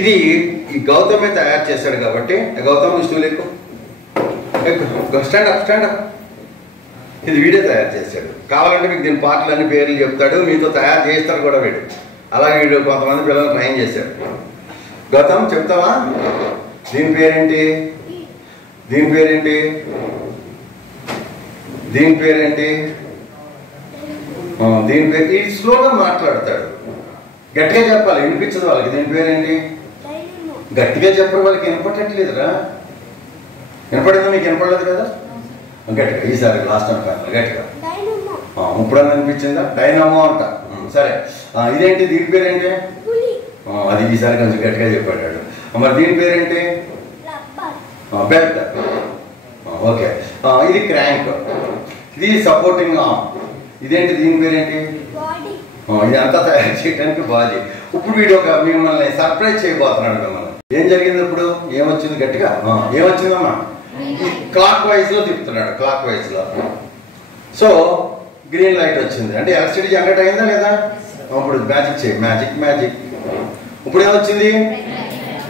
ఇది ఈ గౌతమే తయారు చేశాడు కాబట్టి గౌతమ్ స్టూల్ ఎక్కువ స్టాండ్ అప్ స్టాండ్ అప్. ఇది వీడే తయారు చేశాడు. కావాలంటే మీకు దీని పార్ట్లు అన్ని పేర్లు చెప్తాడు, మీతో తయారు చేస్తాడు కూడా వీడు. అలాగే వీడు కొంతమంది పిల్లలు ట్రైన్ చేశాడు. గౌతమ్ చెప్తావా దీని పేరేంటి? దీని పేరేంటి? దీని పేరేంటి? దీని పేరు ఈ స్లోగా మాట్లాడతాడు, గట్టిగా చెప్పాలి, వినిపించదు వాళ్ళకి. దీని పేరేంటి? గట్టిగా చెప్పరు వాళ్ళకి, వినపడట్లేదురా. వినపడిందా? మీకు వినపడలేదు కదా? గట్టిగా ఈసారి లాస్ట్ టైం గట్టిగా ఇప్పుడన్నా అనిపించిందా? డైనమో అంట. సరే, ఇదేంటి? దీని పేరేంటి? అది ఈసారి కొంచెం గట్టిగా చెప్పాడు. మరి దీని పేరేంటి? బెల్ట్. ఓకే, ఇది క్రాంక్, ఇది సపోర్టింగ్ ఆర్మ్. ఇదేంటి? దీని పేరేంటి? ఇదంతా తయారు చేయడానికి బాడీ. ఇప్పుడు వీడు ఒక మిమ్మల్ని సర్ప్రైజ్ చేయబోతున్నాడు. మిమ్మల్ని ఏం జరిగింది ఇప్పుడు? ఏమొచ్చింది? గట్టిగా ఏమొచ్చిందమ్మా? క్లాక్ వైజ్ లో తిప్పుతున్నాడు, క్లాక్ వైజ్ లో. సో గ్రీన్ లైట్ వచ్చింది అంటే ఎలక్ట్రిసిటీ జనరేట్ అయిందా లేదా? ఇప్పుడు మ్యాజిక్ చేయి, మ్యాజిక్ మ్యాజిక్. ఇప్పుడు ఏమొచ్చింది?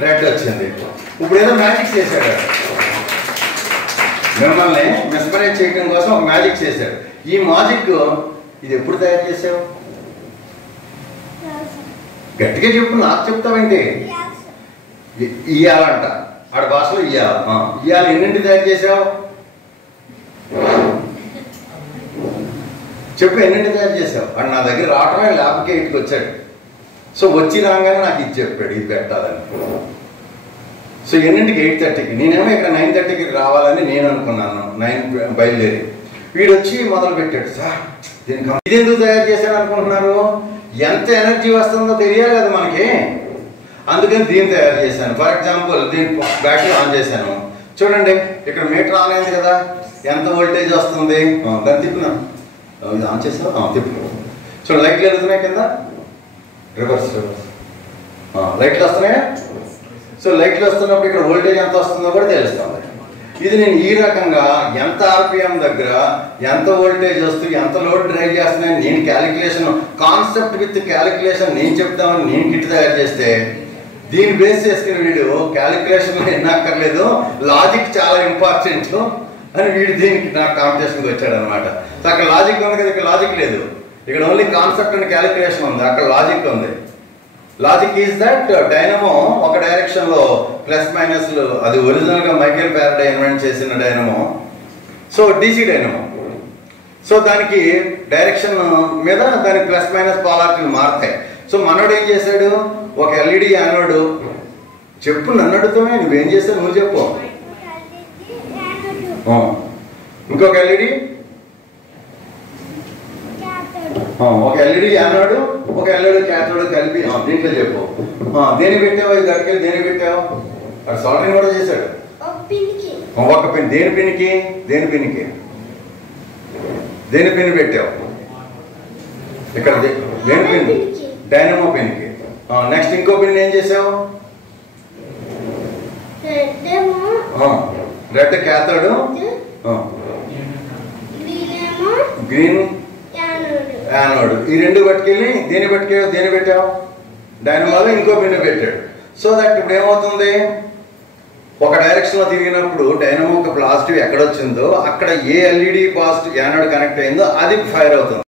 రెడ్ వచ్చింది. ఇప్పుడు ఏదో మ్యాజిక్ చేశాడు, మిమ్మల్ని మెస్మరైజ్ చేయడం కోసం ఒక మ్యాజిక్ చేశాడు. ఈ మ్యాజిక్ ఇది ఎప్పుడు తయారు చేసావు? గట్టిగా చెప్పు, నాకు చెప్తావేంటి? ఇయ్యాలంట, ఆడ భాషలో ఇయ్యాలి. ఇయ్యాలి ఎన్నింటి తయారు చేసావు చెప్పు, ఎన్నింటి తయారు చేసావు? వాడు నా దగ్గర రావటమే ల్యాబ్కి 8కి వచ్చాడు. సో వచ్చి రాగానే నాకు ఇది చెప్పాడు, ఇది పెట్టాలని. సో ఎన్నింటికి? 8:30కి. నేనేమో ఇక్కడ 9:30కి రావాలని నేను అనుకున్నాను, 9 బయలుదేరి. వీడు వచ్చి మొదలు పెట్టాడు, సార్ దీనికి ఇది ఎందుకు తయారు చేశాడు అనుకుంటున్నారు? ఎంత ఎనర్జీ వస్తుందో తెలియాలి కదా మనకి, అందుకని దీన్ని తయారు చేశాను. ఫర్ ఎగ్జాంపుల్ దీని బ్యాటరీ ఆన్ చేశాను, చూడండి ఇక్కడ మీటర్ ఆన్ అయింది కదా, ఎంత వోల్టేజ్ వస్తుంది? దాన్ని తిప్పున్నాను, ఇది ఆన్ చేసావు, తిప్పు. చూడండి లైట్లు వెళ్తున్నాయి కింద, రివర్స్ రివర్స్ లైట్లు వస్తున్నాయా? సో లైట్లు వస్తున్నప్పుడు ఇక్కడ వోల్టేజ్ ఎంత వస్తుందో కూడా తెలుస్తుంది. ఇది నేను ఈ రకంగా ఎంత ఆర్పిఎం దగ్గర ఎంత వోల్టేజ్ వస్తూ ఎంత లోడ్ డ్రైవ్ చేస్తున్నాయని నేను క్యాలిక్యులేషన్, కాన్సెప్ట్ విత్ క్యాలిక్యులేషన్ నేను చెప్తామని నేను కిట్ తయారు చేస్తే, దీన్ని బేస్ చేసుకుని వీడు క్యాలిక్యులేషన్ ఎన్నక్కర్లేదు, లాజిక్ చాలా ఇంపార్టెంట్ అని వీడు దీనికి నాకు కాంపిటీషన్కి వచ్చాడు అనమాట. సో అక్కడ లాజిక్ ఉంది కదా, ఇక్కడ లాజిక్ లేదు, ఇక్కడ ఓన్లీ కాన్సెప్ట్ అండ్ క్యాలిక్యులేషన్ ఉంది, అక్కడ లాజిక్ ఉంది. లాజిక్ ఈజ్ దట్ డైనమో ఒక డైరెక్షన్ లో ప్లస్ మైనస్, అది ఒరిజినల్ గా మైకేల్ ఫ్యారడే ఇన్వెంట్ చేసిన dynamo. So DC dynamo. So దానికి డైరెక్షన్ మీద దానికి ప్లస్ మైనస్ పోలారిటీలు మారుతాయి. సో మనోడు ఏం చేశాడు? ఒక ఎల్ఈడి యానోడ్. చెప్పు, నన్ను అడుగుతామే, నువ్వేం చేస్తావు నువ్వు చెప్పు. ఇంకొక ఎల్ఈడి, ఒక ఎల్ఈడి యానోడ్, ఒక ఎల్ఈడి క్యాథోడ్ కలిపి దీంట్లో చెప్పు. దేని పెట్టావు? ఇది గట్టికెళ్ళి దేని పెట్టావు? అక్కడ సాల్టరింగ్ కూడా చేశాడు. ఒక పిన్. దేని పిన్కి? దేని పిన్కి? దేని పిన్ పెట్టావు? ఇక్కడ దేని పిన్? డైనమో పిన్కి. నెక్స్ట్ ఇంకో పిన్ ఏం చేసావు? Red cathode, green anode. ఈ రెండు పట్టుకెళ్ళి దేని పెట్టావు? డైనమోలో ఇంకో పిన్ పెట్టాడు. సో దట్ ఇప్పుడు ఏమవుతుంది? ఒక డైరెక్షన్ లో తిరిగినప్పుడు డైనమో పాజిటివ్ ఎక్కడ వచ్చిందో అక్కడ ఏ ఎల్ఈడి పాజిటివ్ యానోడ్ కనెక్ట్ అయిందో అది ఫైర్ అవుతుంది.